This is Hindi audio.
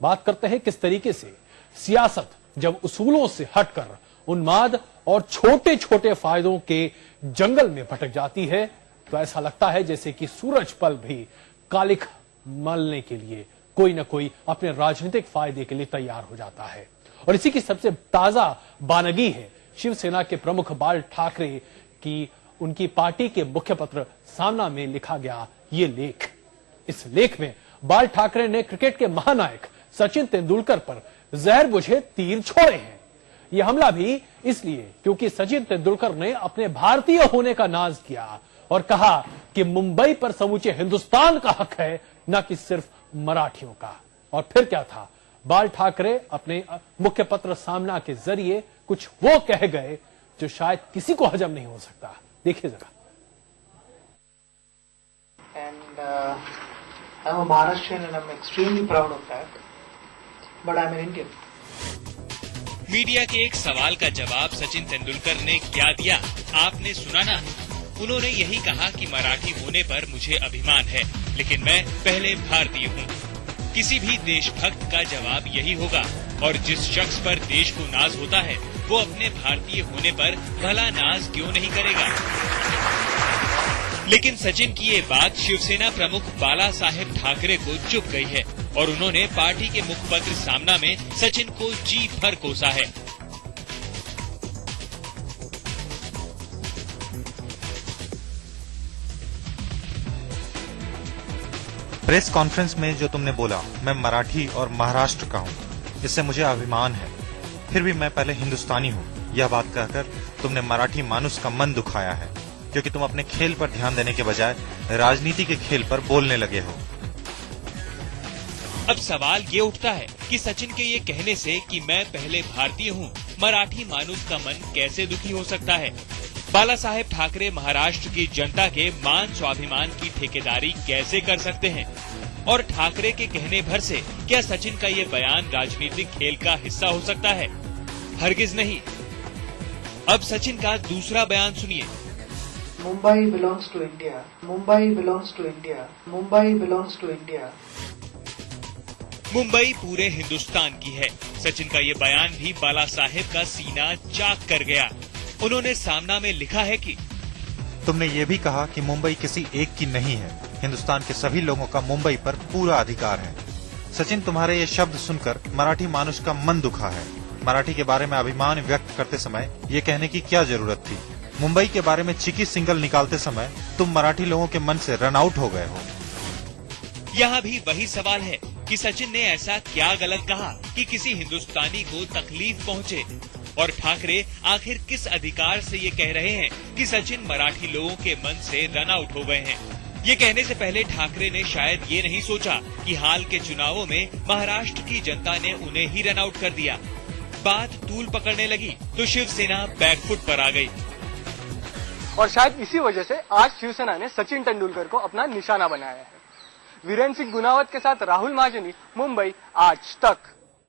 बात करते हैं किस तरीके से सियासत जब उसूलों से हटकर उन्माद और छोटे छोटे फायदों के जंगल में भटक जाती है तो ऐसा लगता है जैसे कि सूरज पल भी कालिख मलने के लिए कोई ना कोई अपने राजनीतिक फायदे के लिए तैयार हो जाता है। और इसी की सबसे ताजा बानगी है शिवसेना के प्रमुख बाल ठाकरे की उनकी पार्टी के मुखपत्र सामना में लिखा गया ये लेख। इस लेख में बाल ठाकरे ने क्रिकेट के महानायक सचिन तेंदुलकर पर जहर बुझे तीर छोड़े हैं। यह हमला भी इसलिए क्योंकि सचिन तेंदुलकर ने अपने भारतीय होने का नाज किया और कहा कि मुंबई पर समूचे हिंदुस्तान का हक है, न कि सिर्फ मराठियों का। और फिर क्या था, बाल ठाकरे अपने मुख्य पत्र सामना के जरिए कुछ वो कह गए जो शायद किसी को हजम नहीं हो सकता। देखिए जरा। I'm a Maharashtrian and I'm extremely proud of that. But I'm an Indian. Media के एक सवाल का जवाब सचिन तेंदुलकर ने क्या दिया, आपने सुना ना। उन्होंने यही कहा कि मराठी होने पर मुझे अभिमान है, लेकिन मैं पहले भारतीय हूँ। किसी भी देशभक्त का जवाब यही होगा, और जिस शख्स पर देश को नाज होता है वो अपने भारतीय होने पर भला नाज क्यों नहीं करेगा। लेकिन सचिन की ये बात शिवसेना प्रमुख बाला साहेब ठाकरे को चुभ गई है और उन्होंने पार्टी के मुखपत्र सामना में सचिन को जी भर कोसा है। प्रेस कॉन्फ्रेंस में जो तुमने बोला, मैं मराठी और महाराष्ट्र का हूँ, इससे मुझे अभिमान है। फिर भी मैं पहले हिंदुस्तानी हूँ। यह बात कहकर तुमने मराठी मानुस का मन दुखाया है, क्योंकि तुम अपने खेल पर ध्यान देने के बजाय राजनीति के खेल पर बोलने लगे हो। अब सवाल ये उठता है कि सचिन के ये कहने से कि मैं पहले भारतीय हूँ, मराठी मानुस का मन कैसे दुखी हो सकता है। बाला साहेब ठाकरे महाराष्ट्र की जनता के मान स्वाभिमान की ठेकेदारी कैसे कर सकते हैं, और ठाकरे के कहने भर से क्या सचिन का ये बयान राजनीतिक खेल का हिस्सा हो सकता है? हरगिज नहीं। अब सचिन का दूसरा बयान सुनिए। Mumbai belongs to India. Mumbai belongs to India. Mumbai belongs to India. Mumbai पूरे हिंदुस्तान की है। सचिन का ये बयान भी बाला साहेब का सीना चाक कर गया। उन्होंने सामना में लिखा है कि तुमने ये भी कहा कि मुंबई किसी एक की नहीं है, हिंदुस्तान के सभी लोगों का मुंबई पर पूरा अधिकार है। सचिन, तुम्हारे ये शब्द सुनकर मराठी मानुष का मन दुखा है। मराठी के बारे में अभिमान व्यक्त करते समय ये कहने की क्या जरूरत थी? मुंबई के बारे में चिकी सिंगल निकालते समय तुम मराठी लोगों के मन से रन आउट हो गए हो। यहाँ भी वही सवाल है कि सचिन ने ऐसा क्या गलत कहा कि किसी हिंदुस्तानी को तकलीफ पहुँचे, और ठाकरे आखिर किस अधिकार से ये कह रहे हैं कि सचिन मराठी लोगों के मन से रन आउट हो गए हैं। ये कहने से पहले ठाकरे ने शायद ये नहीं सोचा कि हाल के चुनावों में महाराष्ट्र की जनता ने उन्हें ही रन आउट कर दिया। बात तूल पकड़ने लगी तो शिवसेना बैकफुट पर आ गई, और शायद इसी वजह से आज शिवसेना ने सचिन तेंदुलकर को अपना निशाना बनाया है। वीरेंद्र सिंह गुनावत के साथ राहुल महाजनी, मुंबई आज तक।